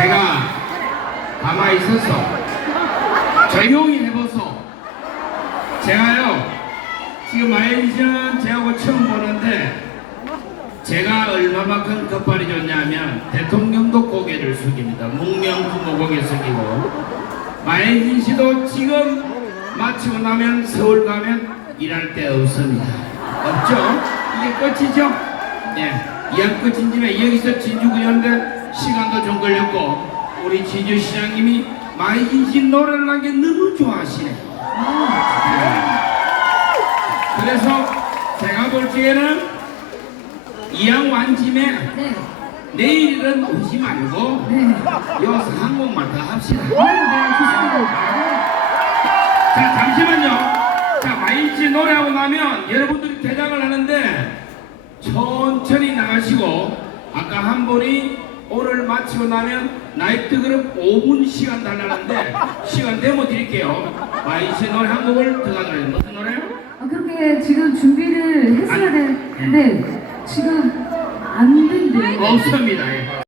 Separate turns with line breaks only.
제가 가만히 있어서 조용히 해보소. 제가요, 지금 마이린 씨는 저하고 처음 보는데, 제가 얼마만큼 급발이 좋냐면, 대통령도 고개를 숙입니다. 묵명부모 고개 숙이고, 마이린 씨도 지금 마치고 나면 서울 가면 일할 데 없습니다. 없죠? 이게 끝이죠? 네. 이왕 끝인 김에 여기서 진주구였는데 시간도 좀 걸렸고, 우리 진주시장님이 마이진 씨 노래를 하는 게 너무 좋아하시네. 그래서 제가 볼 적에는 이왕 완짐에
네.
내일은 오지 말고
네.
여기서 한 곡만 더 합시다.
네, 네, 좋습니다.
자 잠시만요. 자 마이지 노래하고 나면 여러분들이 대장을 하는데 천천히 나가시고 아까 한 분이 오늘 마치고 나면 나이트 그룹 5분 시간 달라는데 시간 데모 드릴게요. 마이지 노래 한 곡을 더 가져요. 무슨 노래요?
아, 그렇게 지금 준비를 했어야
안-
되는데 지금 안 된대요.
없습니다. 예.